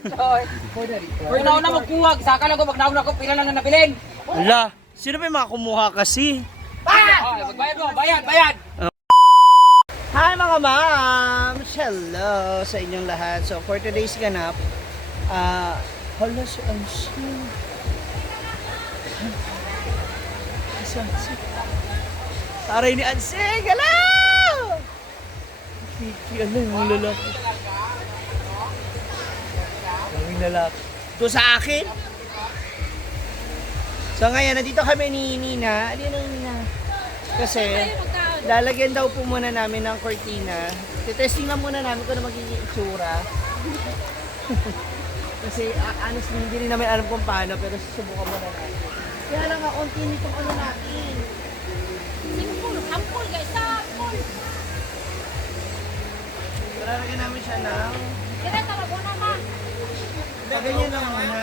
Uy, nauna magkuwag. Saka lang ko, pag nauna ko, pila lang na nabilin. Ala, sino pa yung mga kumuha kasi? Magbayad mo, bayad. Hi mga moms! Hello sa inyong lahat. So for today's ganap, hala si Ansi. Taray ni Ansi! Galaw! Kiki, ano yung lalaki? Yung lalaki. Ito sa akin? So ngayon, nandito kami ni Nina. Ano yun, Nina? Kasi, lalagyan daw po muna namin ng cortina. Testing lang muna namin kung ano magiging itsura. Kasi honestly, hindi rin namin alam kung paano, pero susubukan muna natin. Kaya lang nga, konti nitong ano natin. Ampul guys, ampul. Lalagyan namin siya ng... Kira talaga naman. Ganyan lang muna.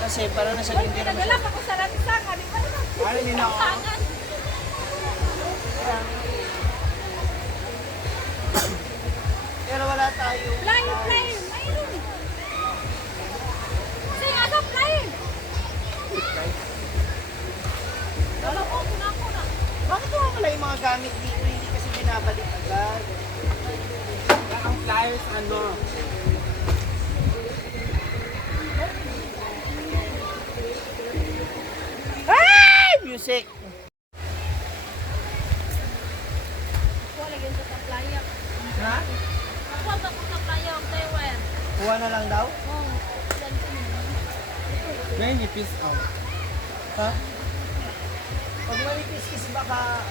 Kasi parang nasa Uy, hindi naman pinadala pa ko sa ratisangan. Di ba naman? Ay, hindi na ako. Sangan. Pero wala tayo. Flying. Mayroon. Sige, asa flying. Wala ko, kunako na. Bakit mo pala yung mga gamit dito, hindi kasi binabalik agad? Ang flyers, ano? Ay! Music! Wala yun sa playa. Ha? Wala ko sa playa ang Taiwan. Kuha na lang daw? Oh, yan ko na. May nipis out. Ha? Pag manipis kasi baka...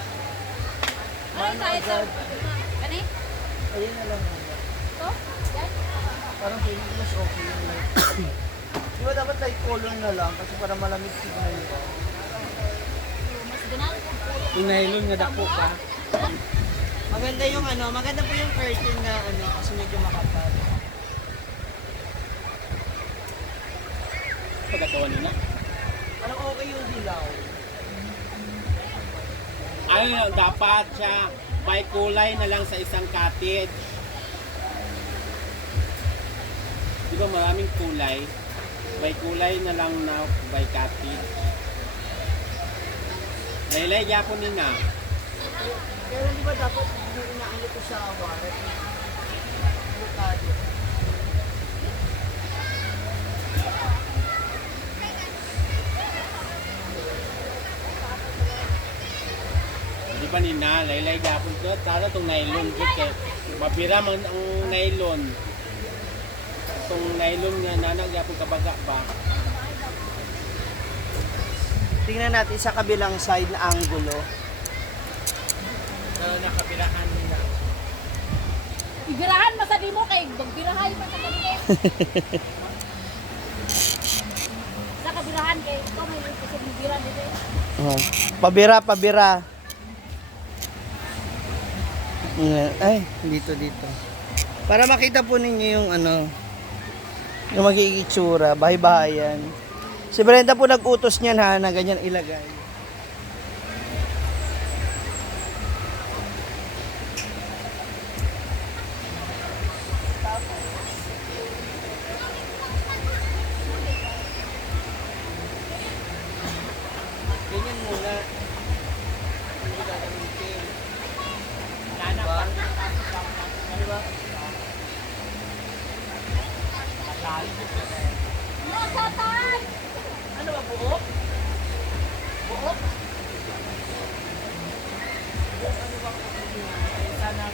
Ano tayo sa... Ano eh? Ayun na lang muna. To? Yan? Parang feeling ko mas okay yung light. Di ba dapat light color na lang kasi para malamig signal ko. Mas ganaan ko po. Yung nylon nga dako pa. Maganda yung ano, maganda po yung curtain na ano kasi medyo makapal. Pagkatawa nila. Parang okay yung dilaw. Ano dapat siya, may kulay na lang sa isang cottage. Di ba maraming kulay? May kulay na lang na by cottage. Laylay yapon nina. Pero di ba dapat hindi inaano ito sa waret? Bukado. Di ba nina, laylay yapon ko. Tara itong nylon. Kaya mapira man ang nylon. Itong nylon nga nanag yapon kabaga pa. Tingnan natin sa kabilang side na angulo. Nakabilahan nila. Ibirahan mo sa di mo kay magbirahay pa sa kanila. Sa kabirahan kay ito may kasi bibira dito. Oh. Pabira. Ay, dito. Para makita po ninyo yung ano, yung magiging itsura, bahay-bahayan. Si Brenda po nag-utos niyan ha, na ganyan ilagay. Ganyan muna. Hindi gagamitin. Diba? Diba? No, satan! Ano ba, buhok? Buhok? Sana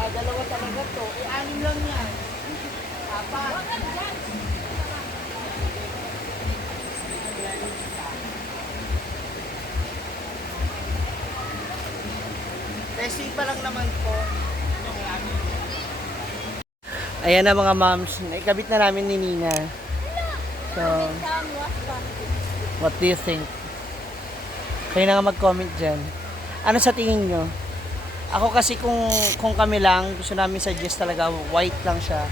Kaya, dalawa talaga to. Anim lang yan. Apat. Wag ka dyan. Testing pa lang naman po. Ayan na mga moms, naikabit na namin ni Nina. So, what do you think? Kayo na nga mag-comment dyan. Ano sa tingin nyo? Ako kasi kung kami lang, gusto namin suggest talaga white lang siya.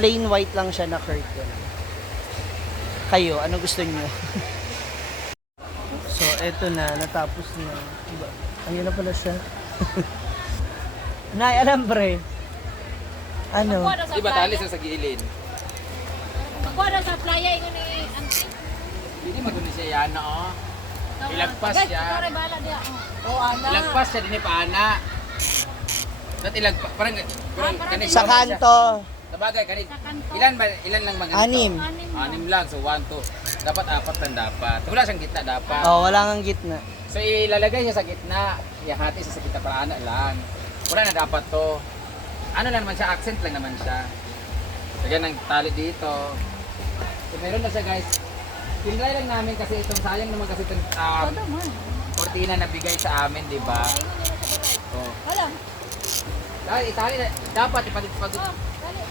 Plain white lang siya na curtain. Kayo, ano gusto nyo? eto na, natapos na. Diba? Ayun na pala siya. Nay, alam pre. Ano? Magkuha daw sa Di ba tali playa. sa gilid? Magkuha daw sa playa, ingon ni auntie. Hindi magano siya yan, oh. Ilagpas Guys, siya. ikaw rin bahala diya. Oh, Ilagpas siya din paana. Dati ilagpas, parang parang kanit Sa kanto. Sabagay, kanit. Sa kanto. Ilan lang mga Anim. Anim lang, so 1, 2. Dapat 4 lang dapat. Wala siyang gitna dapat. Oh, wala kang gitna. So ilalagay siya sa gitna. Ihati siya sa gitna para ana lang. Wala na dapat to. Ano lang naman siya, accent lang naman siya. Lagyan ng tali dito. So meron na siya guys. Tinry lang namin kasi itong sayang naman kasi itong Todo man. kortina na bigay sa amin, di ba? Ingon nila sa balay. Oh. Wala. Dahil itali na, dapat Oh, dali.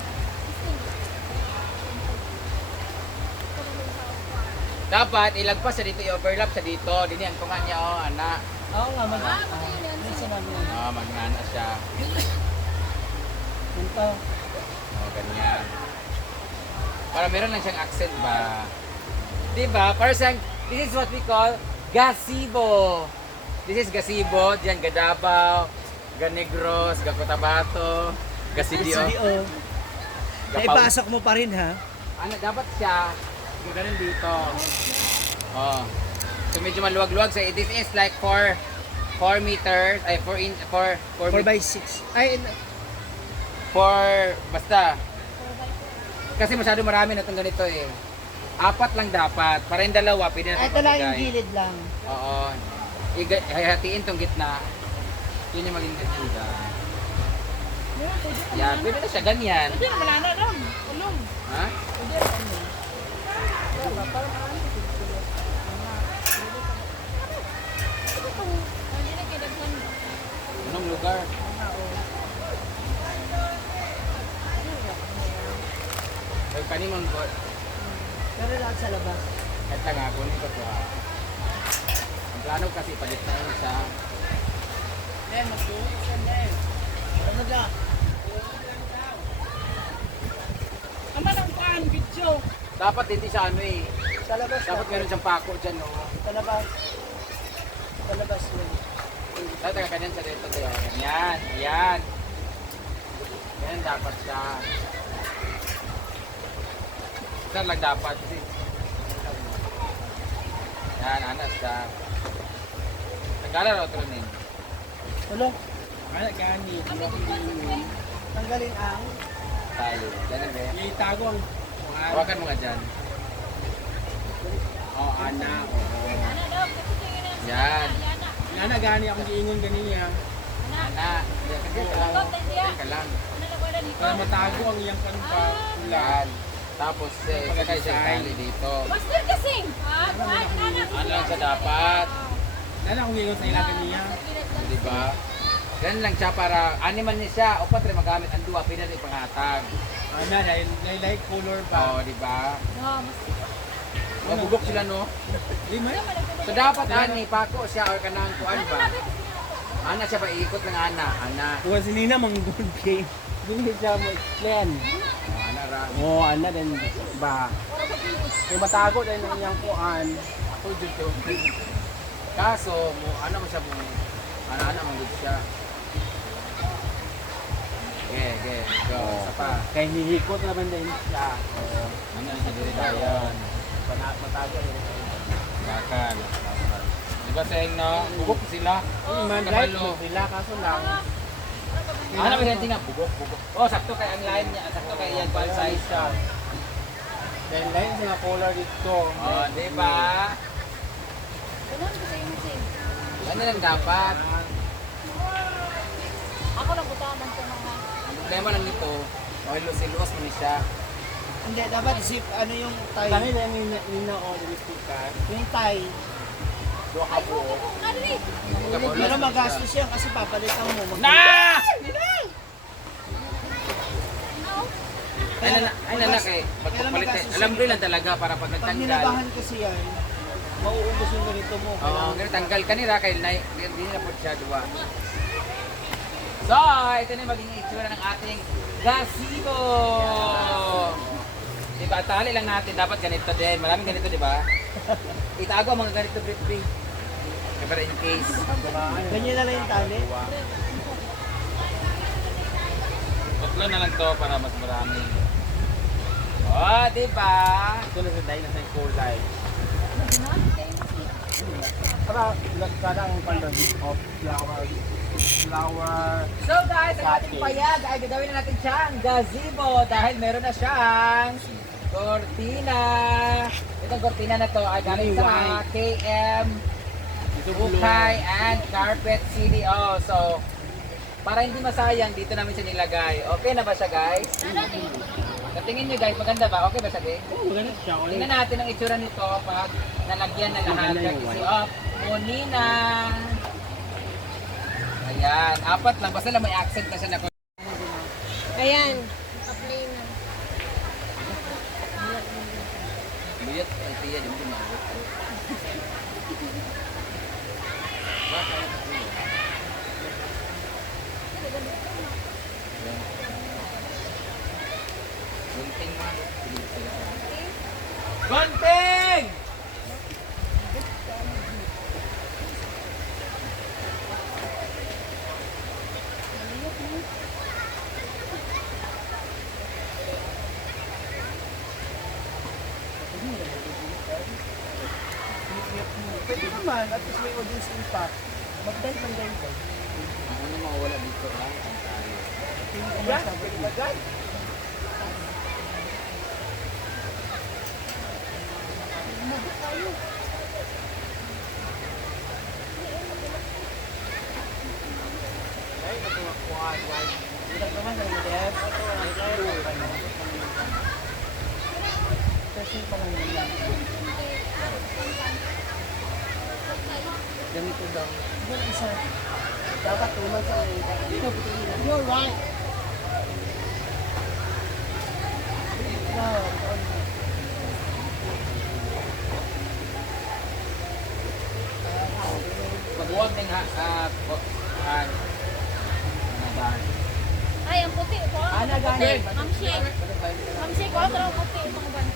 dapat ilagpas siya dito, i-overlap siya dito. Dinihan ko nga niya, oh, anak. Oo nga, May sinabi Oh, magngana siya. Ito. Oh, ganyan. Para meron lang siyang accent ba? Di ba? Para siyang, this is what we call gazebo. This is gazebo. Diyan, Gadabaw, Ganegros, Gacotabato, Gasidio. CDO. Naipasok mo pa rin ha? Ano, dapat siya, ganun dito. Oh. So medyo maluwag-luwag. So this is like 4 meters, ay 4 inch, 4 4 by 6. Ay, 4, basta. Kasi masyado marami na itong ganito eh. 4 lang dapat. Para yung dalawa, pwede na ito lang yung pabigay. gilid lang. Oo. Hahatiin tong gitna. Yun yung maging ganda. Yan, pwede na siya ganyan. Hindi naman na lang. Ulong. Ha? Hindi na kidaghan. Anong lugar? Ay, kanimon po. Pero lahat sa labas. Kaya nga, kunin ko to ha. Ang plano kasi, palit na yun siya. Ano ka? Ama lang paan, video. Dapat hindi siya ano eh. Sa labas. Dapat meron siyang pako dyan, no? Sa labas. Sa labas yun. Dapat ganyan sa dito tayo. Ganyan, ayan. Ganyan dapat siya. Saan lang dapat? Kasi, yan, anas siya. Nagkala raw ito rin. Ulo. Ano gani? Tanggalin ang. Tayo. Ganyan eh. Itago ang Hawakan mo nga dyan. oh, ana. Oo. Ana daw, kasi tingin na. Yan. Ana. Ana gani akong giingon ganiya. Ana. Yan, kasi ka lang. Yan ka lang. Ano na ba dito? Para matago ang iyang kanpa. Yan. Tapos, sakay siya tali dito. Master kasing. Ah, kuhan na na. Ano lang siya dapat. Ana akong giingon sa ila ganiya. Di ba? Ganun lang siya para animal niya siya. O patre magamit ang duwa, pwede rin pangatag. Ana dahil light color pa. Oo, di ba? No, mas Mabugok sila, no? Di man. So dapat ani, pako siya or kanang kuan ba? Ana siya ba iikot ng ana? Ana. Kung si Nina mang good game. Dili siya mo plan. Oh, ana ra. Oh, ana din ba. Kung matago din ang iyang kuan. Ako dito. Kaso, mo ano mo siya mo? Ana man gud siya. Okay, go. Isa pa. Kay hihikot naman din siya. Ano siya diri dayon? Matago yun. Bakal. Di ba sayang no? Bugok sila. Man, light mo sila kaso lang. Ano ba yung tingnan? Bugok. Oh, sakto kay ang line niya. Sakto kay yan pal size siya. Then line sila color dito. Oh, di ba? Ganun kasi yung sing. Ganun lang dapat. Ako lang butahan ko mga. Ang problema lang nito, luwas mo ni siya. Hindi, dapat zip, ano yung tie. Kami na Nina o Listikan. Yung tie. Doon ka Ay, po. kung ano eh. Pero magastos yan kasi papalitan mo. Na! No? Ay nanak eh. Pagpapalit eh. Alam ko lang talaga para pag Pag nagtanggal. ninabahan kasi yan, mauubos yung ganito mo. Oo, ganun tanggal kanira kay hindi na po siya duwa. So, ito na yung maging itsura ng ating gazebo. Diba, tali lang natin. Dapat ganito din. Maraming ganito, di ba? Itago ang mga ganito, Brit. Pero in case. Ganyan na lang yung tali. Tatlo na lang to para mas marami. Oh, di ba? Ito na sa dahil na sa kulay. Para nagkada ang color of flower. So guys, ang ating payag ay gagawin na natin siyang gazebo dahil meron na siyang cortina. Itong cortina na to ay galing sa mga KM, Bukay, and Carpet CDO. So, para hindi masayang, dito namin siya nilagay. Okay na ba siya, guys? Tingin nyo guys, maganda ba? Okay ba siya, guys? Oh, maganda siya. Tingnan natin ang itsura nito pag nalagyan na lahat. Kasi off, Monina. Ayan, 4 lang. Basta lang may accent na siya na. Ayan. Apply na. Luyot, ay tiya, di mo ginagawa. Gunting mo. Gunting! Pwede naman, at least may audience impact. Mag-dive ng dive. Ang una mawala dito ha, ang tayo. Yan, pwede ba dyan? Ilag naman sa mga def. Kasi pa lang yan. Ganito daw. Yan isa. Dapat tuman sa You're right. No. Pag-huwag ng Ay, ang puti ko. Ana, gani. Mamsi. Mamsi ko, pero puti itong ban.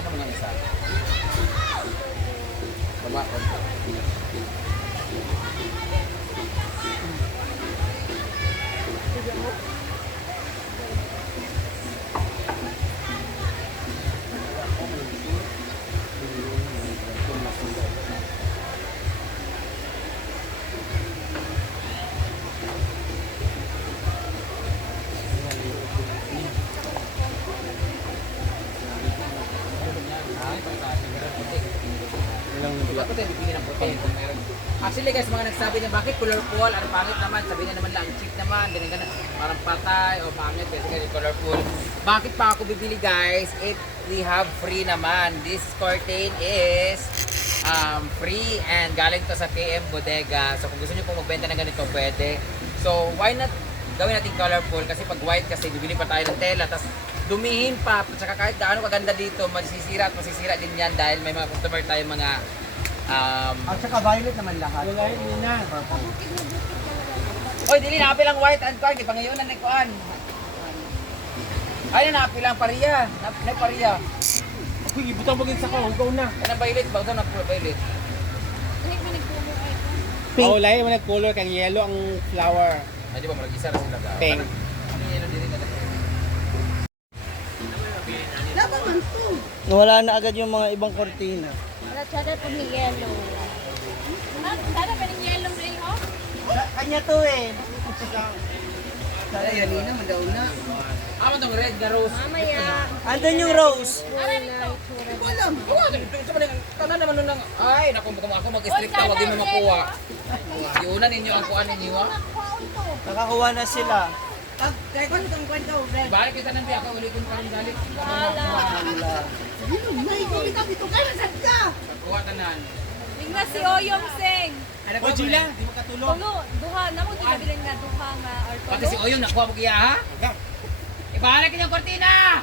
ano mo ng isa? Baba ko. Ako tayo bibili ng puti. Actually guys, mga nagsabi na bakit colorful, ano pangit naman, sabi na naman lang, cheap naman, ganyan, parang patay o pangit, kasi kasi colorful. Bakit pa ako bibili guys? We have free naman. This curtain is free and galing to sa KM Bodega. So kung gusto nyo pong magbenta ng ganito, pwede. So why not gawin natin colorful? Kasi pag white kasi bibili pa tayo ng tela, tapos dumihin pa, at saka kahit gaano kaganda dito, masisira at masisira din yan dahil may mga customer tayo mga At saka violet naman lahat. Wala yun na. Oy, dili na apil ang white and kuan, pangayon na kuan. Ay na apil ang pariya, na pariya. Ako, ibutang bagay sa ko. Huwag na. Ano violet ba ito na violet? Hindi ko nagpulo ay ko. Pink. Oh, lahi man color kang yellow ang flower. Ay di ba marag isa ra sila ka. Pink. Ano yelo diri na. Wala na agad yung mga ibang kortina. Wala tsada po ni yellow. Dada pa ni yellow rin, oh? Kanya to eh. Ay, yan na madauna. Amo tong red na rose. Mamaya. Andun yung rose. Ara nito. Alam. Oo, ito man tanan naman nun ng ay naku ako mag-stricta wag mo makuha. Iuna ninyo ang kuan ninyo ha. Nakakuha na sila. Balik kita nanti ako uli kun karon galit. Kuha tanan. Tingnan si Oyong Seng. O, Gila, di mo katulong. Tulo, duha na mo tinabilan nga duha nga or Pati si Oyong nakuha mo kiya ha? Ibalik niyo kortina.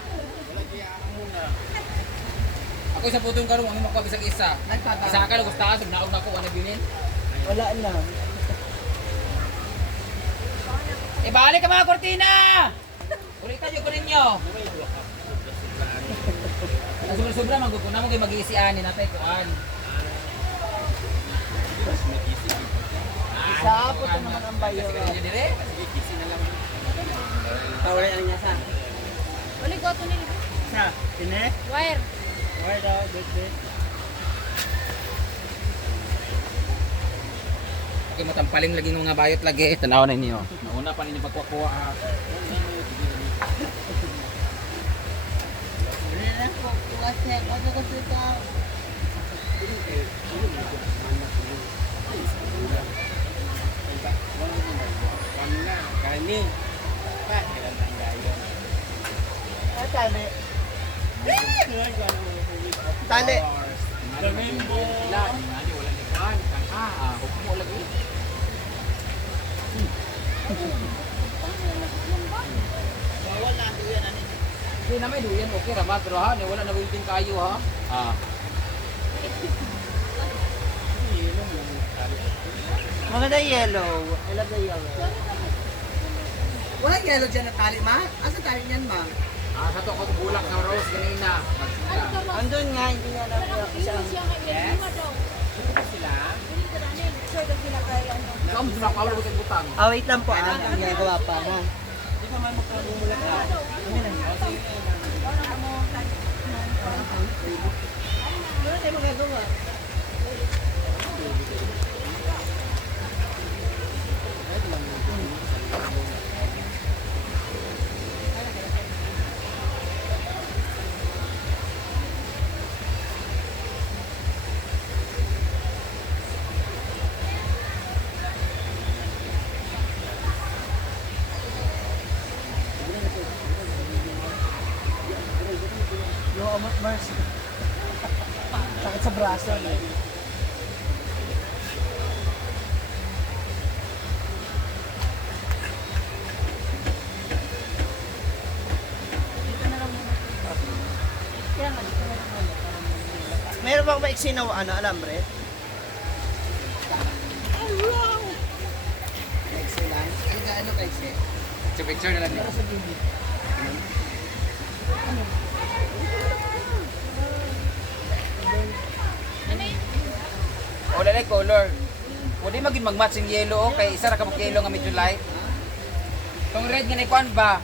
Ako sa putong karon ang makuha bisag isa. Isa ka gusto taas naog na ko ano binin. Wala na. Ibalik ka mga kortina! Ulitan nyo ko ninyo! Sobra-sobra magkukunan mo kay mag-iisian ni natay kuan. Isa po ito naman ang bayo. Sige dire. Tawari ang niya sa. Uli ko ito nila. Sa, tine? Wire. Where daw, good. Okay, matampaling lagi ng mga bayot lagi. Tanaw na niyo. Nauna pa ninyo pagkuha. Kani. Pa, kailan lang gayon. Tali. Tali. The rainbow. Wala ni kuan. Hukom mo lagi. Hindi na may duyan, okay ramat, pero ha, wala na wilting kayo ha. Maganda yellow. I love the yellow. Walang yellow dyan na tali, ma? Asa tali niyan, ma? Sa to ko bulak ng rose kanina. Andun nga, hindi nga lang isang... Sila. Kamu sudah kawal bukan butang. Ah, wait lang po. Ang ginagawa pa, ha? Di pa man magkamulak ka. Wala tayo magagawa. Yung Mars. Sakit sa braso. Meron bang maiksi na alambre? Kaiksi lang. Ang gaano kaiksi? Picture na lang niyo. O dali color. Pwede maging mag-match yung yellow kay isa ra ka mag yellow nga medyo light. Tong red nga ni kuan ba?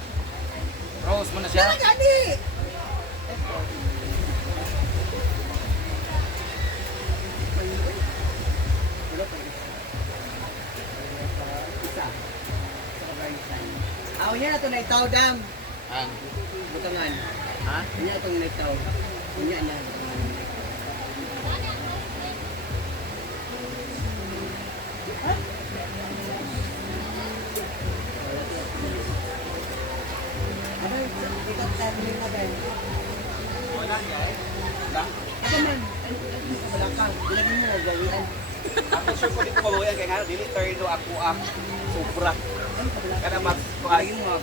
Rose mo na siya. Gani! Aw niya na ito na itaw, dam. Ang Butangan. ha? Niya itong na itaw. Niya na. Abay, ikaw tayo na ba? Ito man. Wala ka. Ilagin mo na gawin. Ako sure ko dito mabawayan kaya nga dili turno ako ang sobra. Kada mas Ayun mo.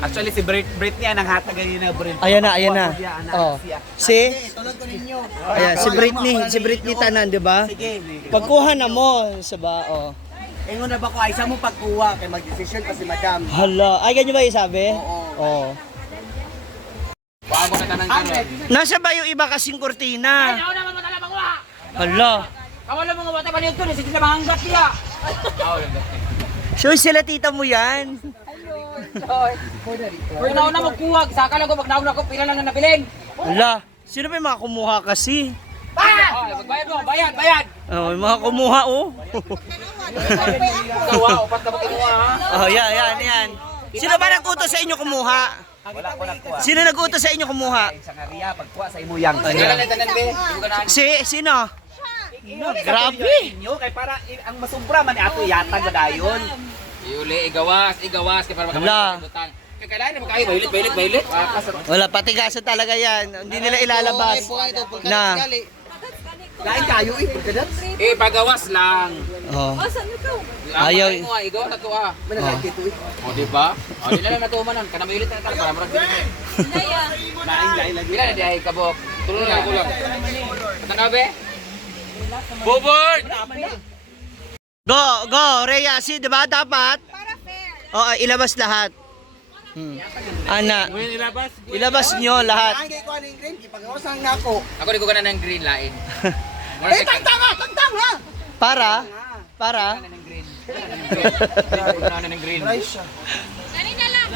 Actually si Britney ang hatag ganyan na Britney. Ayan na. Oh. Si? Tulad ko ninyo. Ayan, si Britney tanan, di ba? Sige. Pagkuha na mo, sa ba? Oh. Ingon na ba ko ay sa mo pagkuha kay mag-decision pa si madam. Hala, ay ganyan ba yung sabi? Oo. Bago na tanang karon. Nasa ba yung iba kasing kurtina? Ano naman mo tala makuha? Hala. Kawala mga bata pa nito, sige na mahanggat niya. Oh, lang gat. So sila tita mo yan? Pero nauna mo kuwag, saka lang ko pag nauna ko pila lang na nabiling. Hala. Sino ba yung mga kumuha kasi? Oh, magbayad mo, bayad. Oh, yung mga kumuha oh. Tawa, upat ka kinuha ha. Oh, yan. Sino ba nag-utos sa inyo kumuha? Wala ko nagkuha. Sino nag-utos sa inyo kumuha? Sa ngariya pagkuha sa imuyang. Sige lang tanan be. Sino? Grabe. Inyo kay para ang masubra man ato yatag gadayon. Iuli, igawas kay para Hala. makamalimutan. Kaya kailangan na magkayo, bailit. Wala, patigasan talaga yan. Hindi nila ilalabas. Na. Lain kayo eh. Pagkadat. Pagawas lang. Oh. Ayaw. Ayaw. Mo, igaw na to ah. Managay kito eh. O, di ba? O, di na lang natumanan. Kana mailit na para marag bilit. Lain lagi. Bila na di ay kabok. Tulong na, kulang. Tanabe? Bobard! Go, Rhea. Si, di ba dapat? Oo, ilabas lahat. Ana, Ngayon ilabas. ilabas nyo lahat. Ang kay ko ng green, ipagawasan na ako. Ako di ko gana ng green lain. Eh, tagtang ha! Para? Para? Ng green. Di ko gana ng green. Kanina lang.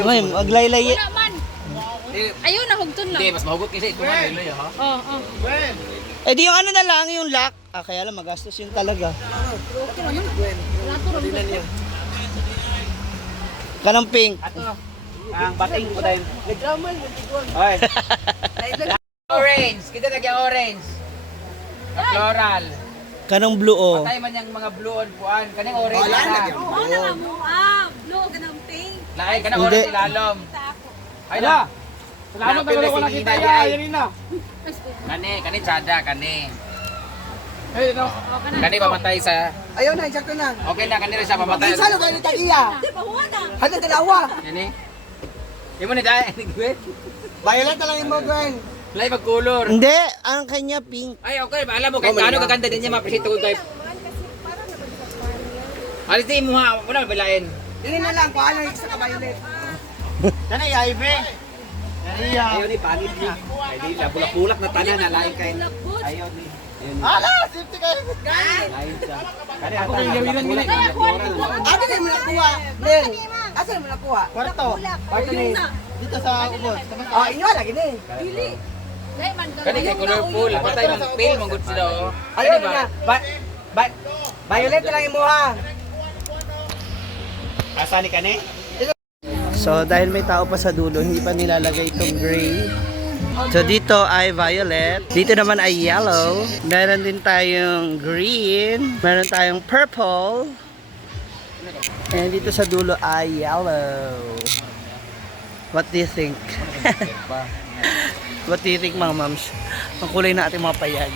Ngayon, maglaylay. Wala man. Ayun, nahugton lang. Hindi, mas mahugot kasi ito man nila ha. Oo. Eh di yung ano na lang, yung lock. Ah, kaya lang magastos yun talaga. Kanang pink. Ang bating ko dahil. Nagdraman, nagtiguan. Ay. Orange, kita lagi ang orange. Ang floral. Kanang blue oh. Patay man yung mga blue on puan. Kaning orange Wala na, na. lagyan. Oo na mo. Ah, blue, ganang pink. Lain, kanang Hindi. orange ilalom. Tako. Ay na. Salamat na wala kita ya. Yan na. Kani tsada, kani. Eh, no. Kani pamatay sa... Ayaw na, sakto na. Okay na, kani rin siya pamatay. Minsan kayo ni Tagiya. Di ba, huwa na. Hada dalawa. Kani? Di mo ni dahil, ni Gwen. Violet na lang yung mo, Gwen. Lay mag-color. Hindi, ang kanya pink. Ay, okay. Alam mo, kahit paano kaganda din niya, ma-appreciate ko kahit... Alis din mo ha, wala mabilain. Dili na lang, paano yung isa ka Violet? Tanay, Ibe. Ayaw ni palit ni. Ay di bulak-bulak na tanan na lain kay. Ayaw ni. Ala, safety kayo. Lain sa. Kani Ako yung gawiran mo Ate na mo nakuha. Len, asa na mo nakuha? Kwarto. Kwarto ni. Dito sa ubos. Oh, inyo lagi ni. Dahil man Kani kay colorful, patay mang pale, mang good sila oh. Ayaw Kani na. ba? Violet na lang yung mo ha. Asa ni kani? So, dahil may tao pa sa dulo, hindi pa nilalagay itong gray. So, dito ay violet. Dito naman ay yellow. Meron din tayong green. Meron tayong purple. And dito sa dulo ay yellow. What do you think? What do you think, mga moms? Ang kulay na ating mga payag.